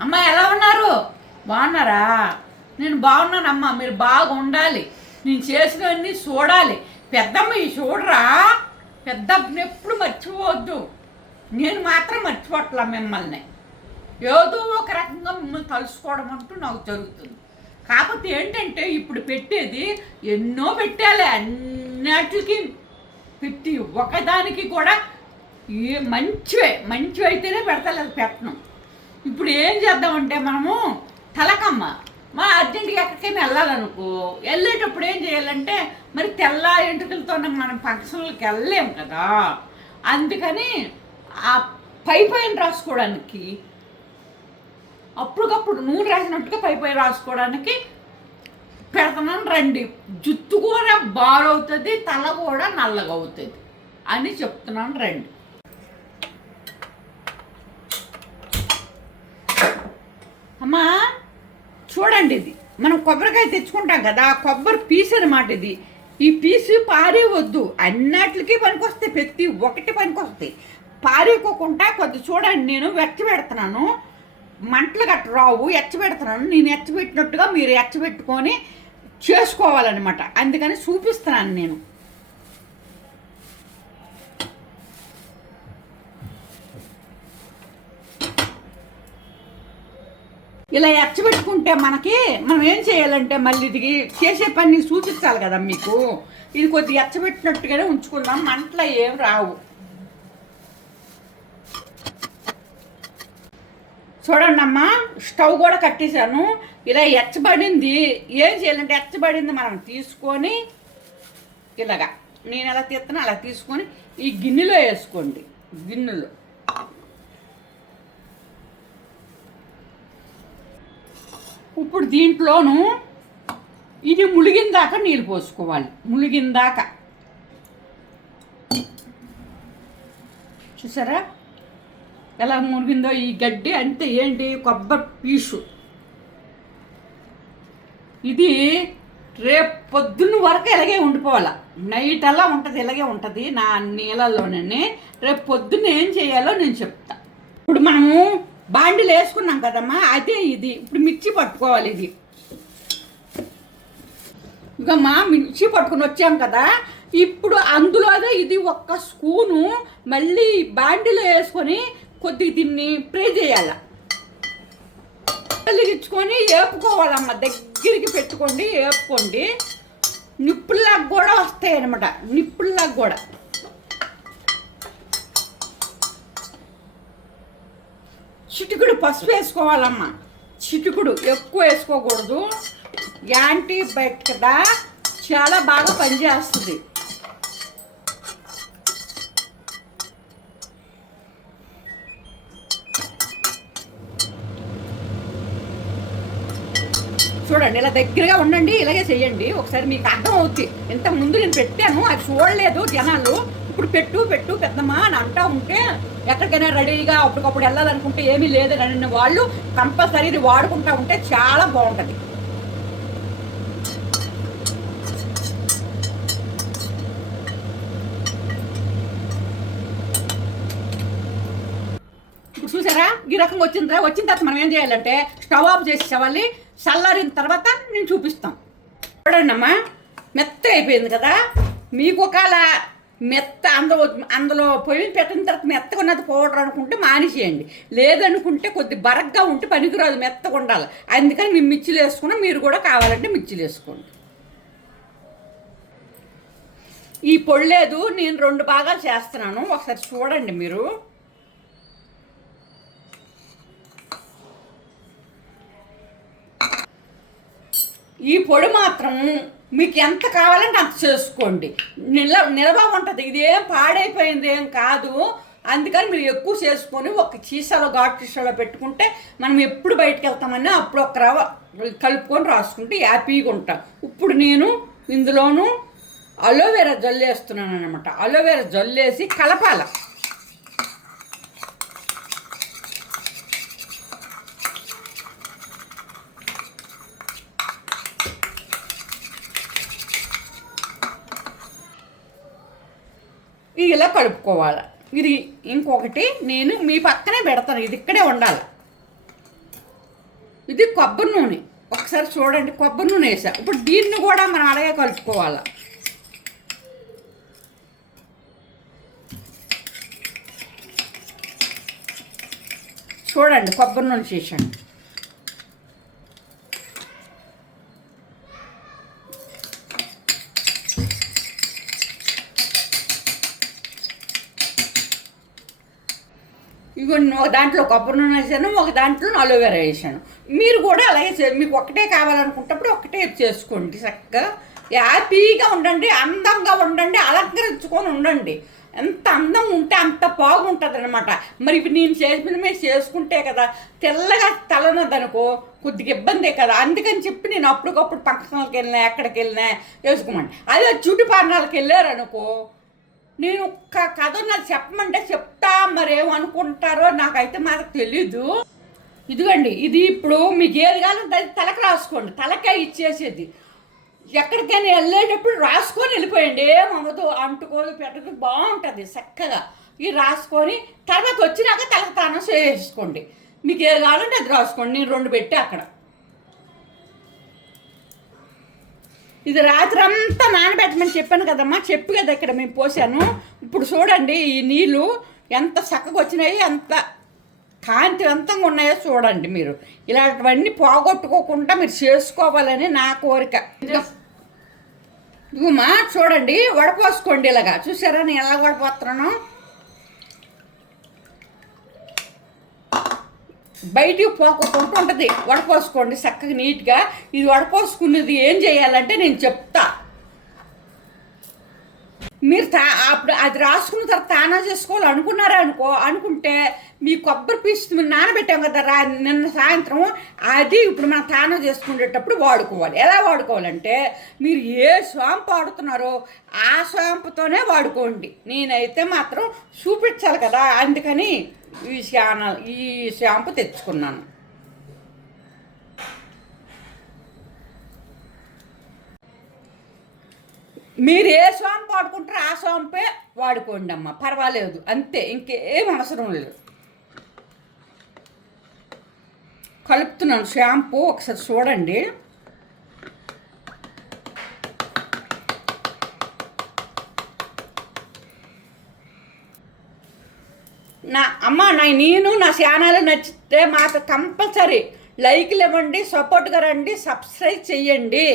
అమ్మ ఎలా ఉన్నారు? బాగున్నారా? నేను బాగున్నానమ్మా మీరు బాగా ఉండాలి నేను చేసినవన్నీ చూడాలి. పెద్దమ్మ ఈ చూడరా? పెద్దమ్మని ఎప్పుడు మర్చిపోవద్దు. నేను మాత్రం మర్చిపోట్లా మిమ్మల్ని. ఏదో ఒక రకంగా మిమ్మల్ని తలుసుకోవడం అంటూ నాకు జరుగుతుంది. కాకపోతే ఏంటంటే ఇప్పుడు పెట్టేది ఎన్నో పెట్టాలి. అన్నిటికి పెట్టి ఒకదానికి కూడా ఏ మంచివే మంచివి అయితేనే పెడతలేదు పెట్టను. ఇప్పుడు ఏం చేద్దామంటే మనము తలకమ్మ. మా అర్జెంటుగా ఎక్కడికైనా వెళ్ళాలనుకో వెళ్ళేటప్పుడు ఏం చేయాలంటే మరి తెల్ల ఎంట్రుకలతో మనం ఫంక్షన్లకు వెళ్ళలేము కదా. అందుకని ఆ పై పైన రాసుకోవడానికి అప్పటికప్పుడు నూనె రాసినట్టుగా పై పై రాసుకోవడానికి పెడతానని రండి. జుత్తు కూడా బారవుతుంది తల కూడా నల్లగా అవుతుంది అని చెప్తున్నాను రండి. అమ్మా చూడండి ఇది. మనం కొబ్బరికాయ తెచ్చుకుంటాం కదా కొబ్బరి పీస్ అనమాట ఇది. ఈ పీసు పారేవద్దు అన్నిటికీ పనికొస్తాయి ప్రతి ఒకటి పనికొస్తాయి. పారేకోకుండా కొద్ది చూడండి నేను వెచ్చ పెడుతున్నాను. మంటలు గట్ట రావు ఎచ్చబెడుతున్నాను నేను ఎచ్చబెట్టినట్టుగా మీరు ఎచ్చబెట్టుకొని చేసుకోవాలన్నమాట. అందుకని చూపిస్తున్నాను నేను. ఇలా ఎచ్చబెట్టుకుంటే మనకి మనం ఏం చేయాలంటే మళ్ళీ ఇది చేసే పని సూచించాలి కదా మీకు. ఇది కొద్దిగా ఎచ్చబెట్టినట్టుగానే ఉంచుకుందాం. మంటలో ఏం రావు. చూడండి అమ్మా స్టవ్ కూడా కట్టేశాను. ఇలా ఎచ్చబడింది. ఏం చేయాలంటే ఎచ్చబడింది మనం తీసుకొని ఇలాగా. నేను ఎలా తీస్తానో అలా తీసుకొని ఈ గిన్నెలో వేసుకోండి. గిన్నెలో. ఇప్పుడు దీంట్లోను ఇది ములిగిందాక నీళ్ళు పోసుకోవాలి. ములిగిందాక. చూసారా? ఎలా మునిగిందో ఈ గడ్డి అంటే ఏంటి? కొబ్బరి పీసు. ఇది రేపు పొద్దున్న వరకు ఇలాగే ఉండిపోవాలి. నైట్ అలా ఉంటుంది ఇలాగే ఉంటుంది. నా నీళ్ళలోనే రేపు పొద్దున్న ఏం చేయాలో నేను చెప్తా. ఇప్పుడు మనము బాండిలు వేసుకున్నాం కదమ్మా అదే ఇది. ఇప్పుడు మిర్చి పట్టుకోవాలి ఇది. ఇక మా మిర్చి పట్టుకుని వచ్చాం కదా ఇప్పుడు అందులోనే ఇది ఒక్క స్పూను మళ్ళీ బాండిలో వేసుకొని కొద్దిగా దీన్ని ప్రే చేయాల. వెలిగించుకొని వేపుకోవాలమ్మ దగ్గరికి పెట్టుకోండి వేపుకోండి నిప్పుల్లాగా కూడా వస్తాయి అనమాట నిప్పుల్లాగా కూడా. చిటుకుడు పసుపు వేసుకోవాలమ్మా. చిటుకుడు ఎక్కువ వేసుకోకూడదు. యాంటీబయాటిక్ చాలా బాగా పనిచేస్తుంది. చూడండి ఇలా దగ్గరగా ఉండండి ఇలాగే చేయండి. ఒకసారి మీకు అర్థం అవుతుంది ఇంత ముందు నేను పెట్టాను అది చూడలేదు జనాలు. ఇప్పుడు పెట్టు పెట్టు పెద్దమ్మా అని అంటా ఉంటే ఎక్కడికైనా రెడీగా అప్పటికప్పుడు వెళ్ళాలనుకుంటే ఏమీ లేదు అని వాళ్ళు కంపల్సరీ ఇది వాడుకుంటా ఉంటే చాలా బాగుంటుంది. ఇప్పుడు చూసారా? ఈ రకంగా వచ్చిన తర్వాత వచ్చిన తర్వాత మనం ఏం చేయాలంటే స్టవ్ ఆఫ్ చేసేవాళ్ళి చల్లారిన తర్వాత నేను చూపిస్తాం. చూడండి అమ్మా మెత్తగా అయిపోయింది కదా? మీకు ఒకవేళ మెత్త అందులో అందులో పొయ్యి పెట్టిన తర్వాత మెత్తగా ఉన్నది పౌడర్ అనుకుంటే మానేసేయండి. లేదనుకుంటే కొద్ది బరగ్గా ఉంటే పనికిరాదు మెత్తగా ఉండాలి. అందుకని మేము మిర్చిలు వేసుకున్నాం మీరు కూడా కావాలంటే మిర్చిలు వేసుకోండి. ఈ పొళ్ళేదు నేను రెండు భాగాలు చేస్తున్నాను. ఒకసారి చూడండి మీరు. ఈ పొడి మాత్రం మీకు ఎంత కావాలంటే అంత చేసుకోండి. నిల నిల్వ ఉంటుంది. ఇది ఏం పాడైపోయింది ఏం కాదు. అందుకని మీరు ఎక్కువ చేసుకొని ఒక చీసాలో ఘాట్ చీసాలో పెట్టుకుంటే మనం ఎప్పుడు బయటకు వెళ్తామని అప్పుడు ఒక రవ కలుపుకొని రాసుకుంటే హ్యాపీగా ఉంటాం. ఇప్పుడు నేను ఇందులోను అలోవెరా జల్లేస్తున్నాను అనమాట అలోవెరా జల్లేసి కలపాల. ఇలా కలుపుకోవాలి ఇది ఇంకొకటి నేను మీ పక్కనే పెడతాను. ఇది ఇక్కడే ఉండాలి. ఇది కొబ్బరి నూనె. ఒకసారి చూడండి కొబ్బరి నూనె వేసా. ఇప్పుడు దీన్ని కూడా మనం అలాగే కలుపుకోవాలి. చూడండి కొబ్బరి నూనె చేసాను ఇగో ఒక దాంట్లో కొబ్బరి నూనె వేసాను ఒక దాంట్లో అలోవెరా వేసాను. మీరు కూడా అలాగే మీకు ఒకటే కావాలనుకుంటప్పుడు ఒకటే చేసుకోండి చక్కగా. హ్యాపీగా ఉండండి అందంగా ఉండండి అలంకరించుకొని ఉండండి. ఎంత అందం ఉంటే అంత బాగుంటుంది అనమాట మరి ఇవి నేను చేసిన మీరు చేసుకుంటే కదా తెల్లగా తలనదనుకో కొద్దిగా ఇబ్బందే కదా. అందుకని చెప్పి నేను అప్పటికప్పుడు పక్కనకి వెళ్ళినా ఎక్కడికి వెళ్ళినా వేసుకోమండి. అదే చుట్టు పారణాలకు వెళ్ళారనుకో నేను ఒక్క కథ నాకు చెప్పమంటే చెప్తా మరేమనుకుంటారో నాకైతే మాకు తెలీదు. ఇదిగోండి ఇది ఇప్పుడు మీకు ఏది కావాలో దాన్ని తలకు రాసుకోండి. తలకే ఇచ్చేసేది. ఎక్కడికైనా వెళ్ళేటప్పుడు రాసుకొని వెళ్ళిపోయండి. ఏం అమ్మదు అంటుకోదు పెట్టదు బాగుంటుంది చక్కగా. ఇది రాసుకొని తర్వాత వచ్చినాక తలకు తానం చేసుకోండి మీకు ఏది కావాలంటే అది రాసుకోండి. నేను రెండు పెట్టి అక్కడ. ఇది రాత్రి అంతా నానబెట్టమని చెప్పాను కదమ్మా. చెప్పు కదా ఇక్కడ మేము పోసాను. ఇప్పుడు చూడండి ఈ నీళ్ళు ఎంత చక్కగా వచ్చినాయి ఎంత కాంతివంతంగా ఉన్నాయో చూడండి మీరు. ఇలాంటివన్నీ పోగొట్టుకోకుండా మీరు చేసుకోవాలని నా కోరిక. ఇదిగోమ్మా చూడండి వడపోసుకోండి ఇలాగా. చూసారా నేను ఎలా వడపోతున్నాను? బయటికి పోకుండా ఉంటుంది. వడపోసుకోండి చక్కగా నీట్గా. ఇది వడపోసుకున్నది ఏం చేయాలంటే నేను చెప్తా. మీరు తా అప్పుడు అది రాసుకున్న తర్వాత తానా చేసుకోవాలి అనుకున్నారా అనుకో అనుకుంటే మీ కొబ్బరి పీసు మీరు నానబెట్టాం కదా రా నిన్న సాయంత్రం అది ఇప్పుడు మనం తానం చేసుకునేటప్పుడు వాడుకోవాలి. ఎలా వాడుకోవాలంటే మీరు ఏ షాంపు వాడుతున్నారో ఆ షాంపుతోనే వాడుకోండి. నేనైతే మాత్రం చూపించాలి కదా అందుకని ఈ షాన ఈ షాంపు తెచ్చుకున్నాను. మీరు ఏ షాంపు వాడుకుంటారో ఆ షాంపే వాడుకోండి అమ్మ. పర్వాలేదు అంతే ఇంకేం అవసరం లేదు. కలుపుతున్నాను. షాంపూ ఒకసారి చూడండి. నా అమ్మ నా నేను నా ఛానల్ నచ్చితే మాకు కంపల్సరీ లైక్లు ఇవ్వండి సపోర్ట్గా రండి సబ్స్క్రైబ్ చెయ్యండి